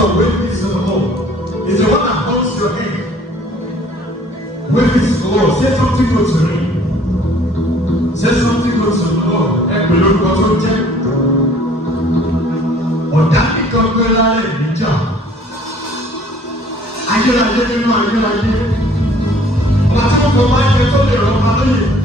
song, wave this to the Lord. It's the one that holds your hand. Wave this to the Lord. Say something good to me. Say something good to the Lord. And below what you check. Or that it can go like a job. I didn't know. What's up for my family?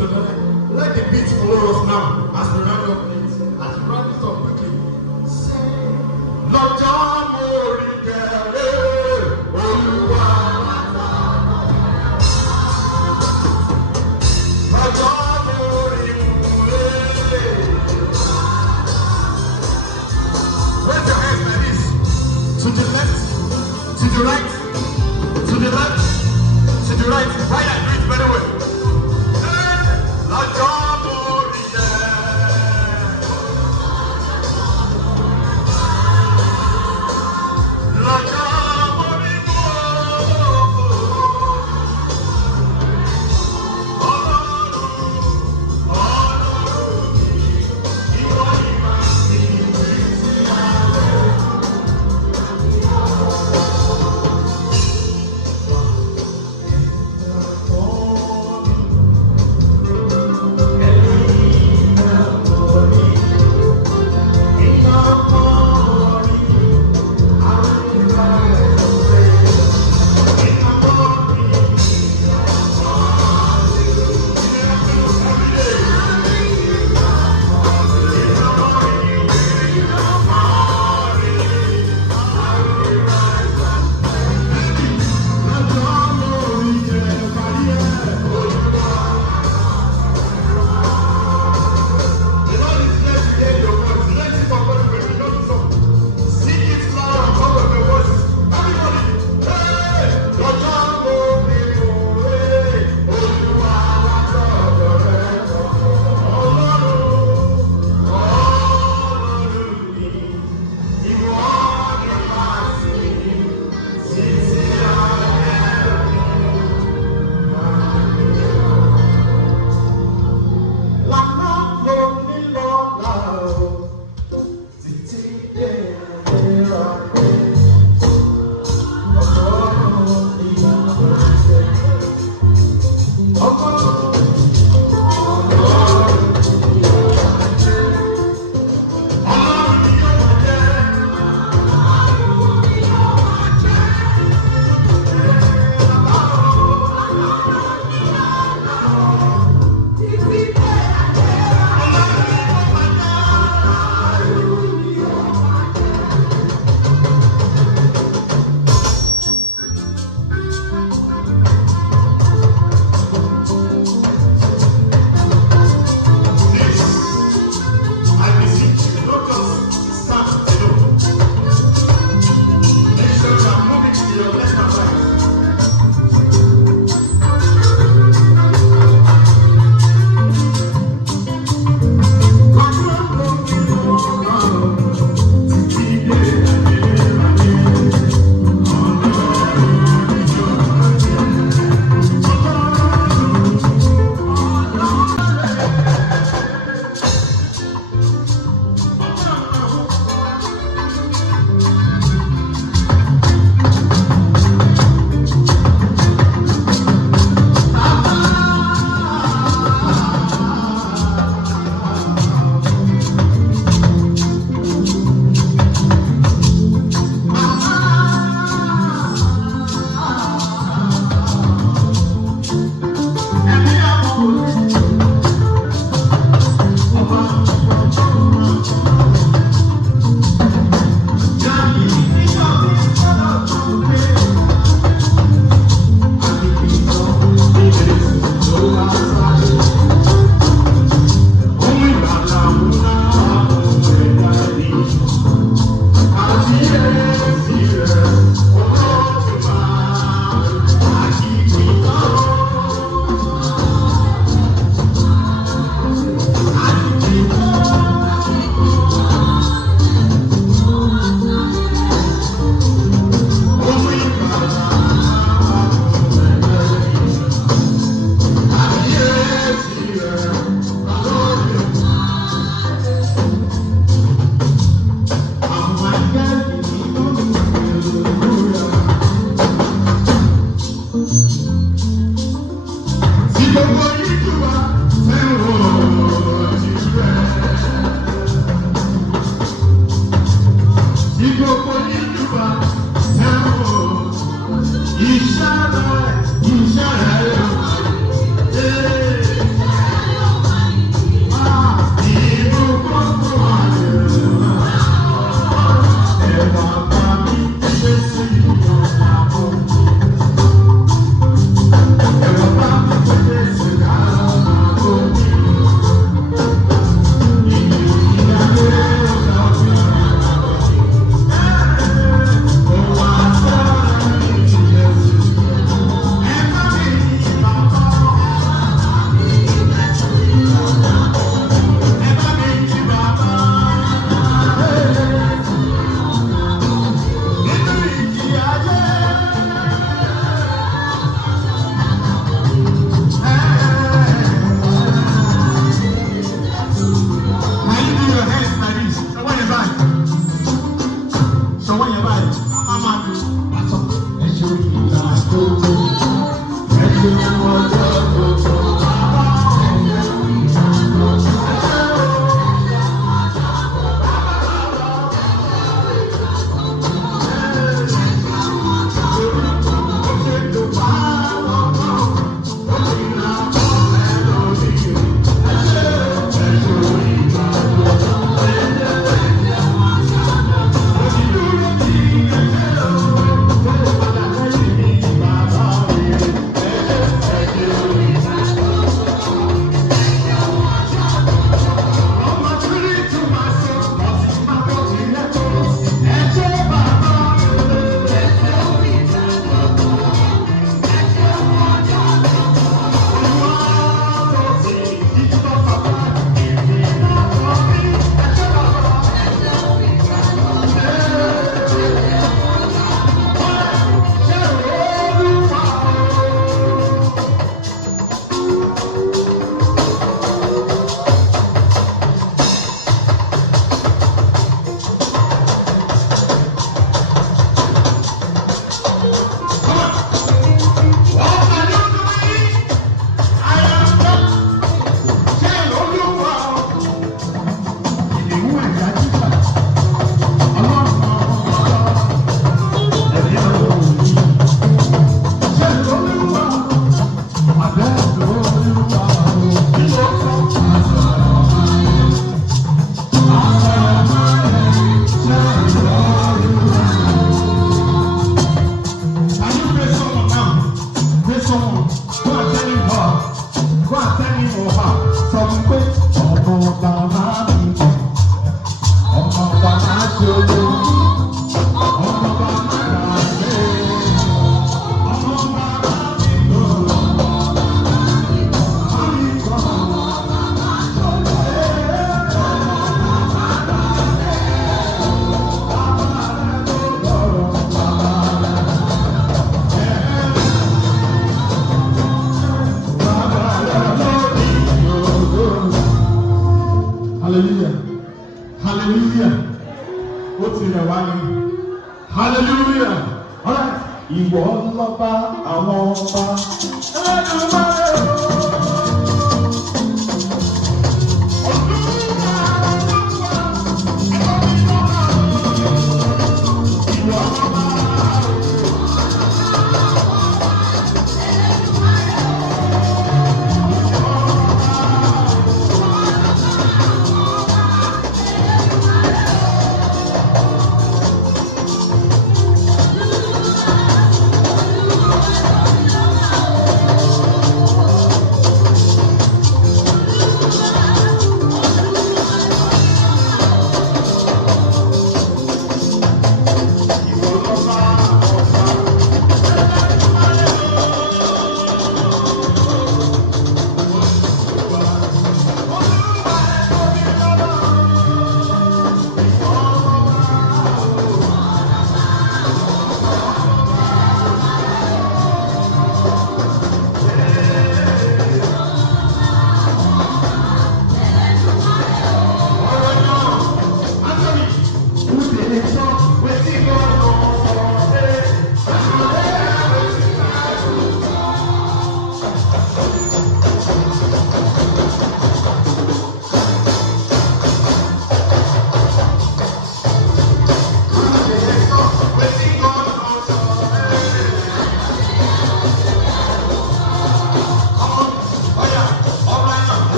to the left. Let the beat follow us now as we round up it. As we round this up quickly. Lọ́jọ́ mo rí kẹ̀lé Olúwa. Lọ́jọ́ mo rí múlé. Raise your hands like this. To the left, to the right, to the left, to the right. Why I do it very well. Lọ́jọ́ mo rí kẹ̀lé.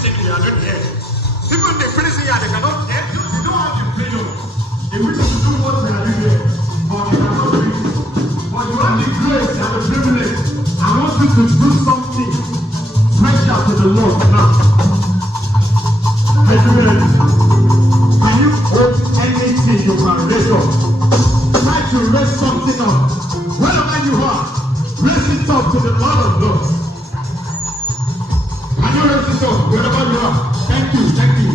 sick, they are not here. People in the prison here, they cannot get, they don't have the freedom in which to do what they are doing here. But they cannot do it. But you have the grace and the privilege. I want you to do something special to the Lord now. Amen. Can you hold anything you can raise up? Try to raise something up. Wherever you are, raise it up to the Lord of Lords. Can you raise it up wherever you are? Thank you, thank you.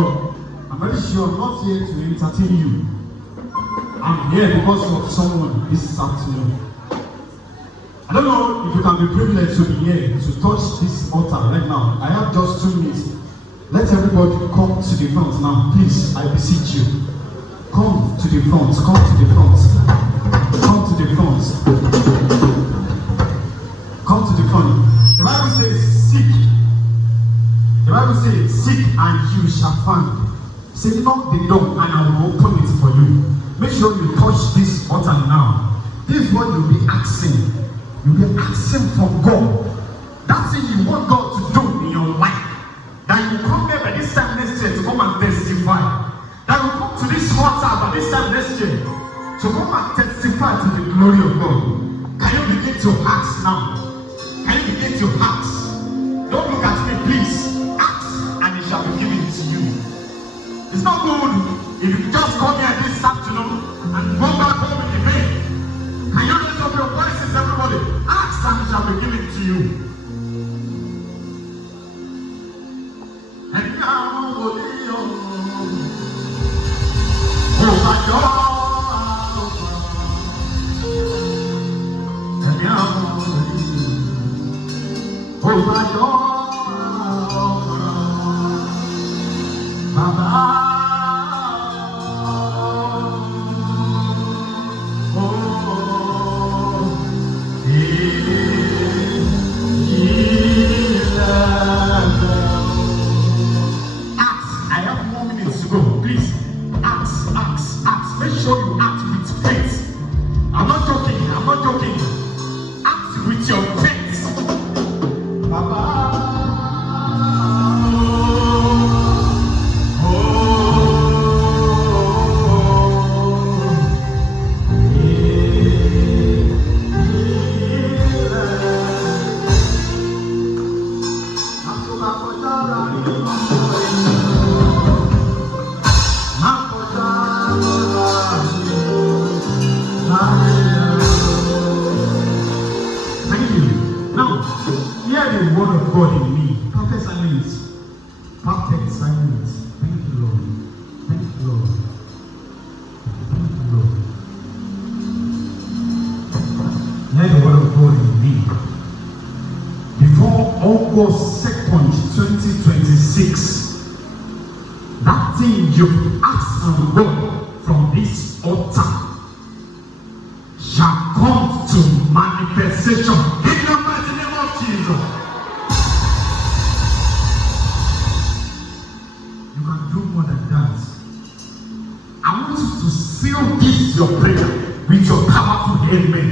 God. I'm very sure I'm not here to entertain you. I'm here because of someone this afternoon. I don't know if you can be privileged to be here to touch this altar right now. I have just 2 minutes. Let everybody come to the front now, please. I beseech you. Come to the front. Come to the front. Come to the front. Come to the front. The Bible says, seek. The Bible says, seek and you shall find. Say, knock the door and I will open it for you. Make sure you touch this altar now. This is what you'll be asking. You'll be asking from God. That's it you want God to do in your life. That you come there by this time next year to come and testify. That you come to this altar by this time next year to come and testify to the glory of God. Can you begin to ask now? Can you begin to ask? Don't look at me, please. Ask and it shall be given to you. It's not good if you just come here this afternoon and go back home in the vain. Can you raise up your voices, everybody? Ask and it shall be given to you. And now, oh my God, and now, oh my God. August 2nd, 2026, that thing you asked from God from this altar shall come to manifestation in the mighty name of Jesus. You can do more than that. I want you to seal this your prayer with your powerful amen.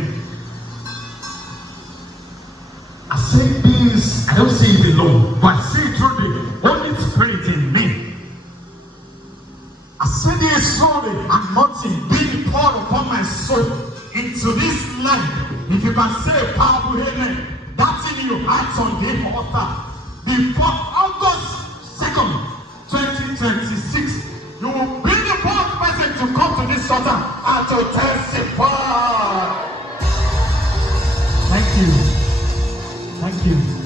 I say this, I don't say it alone, but I say it through the Holy Spirit in me. I say this through the anointing being poured upon my soul into this life. If you can say a powerful amen, that's in your heart on the altar. Before August 2nd, 2026, you will be the first person to come to this altar and to testify. Thank you. Thank you.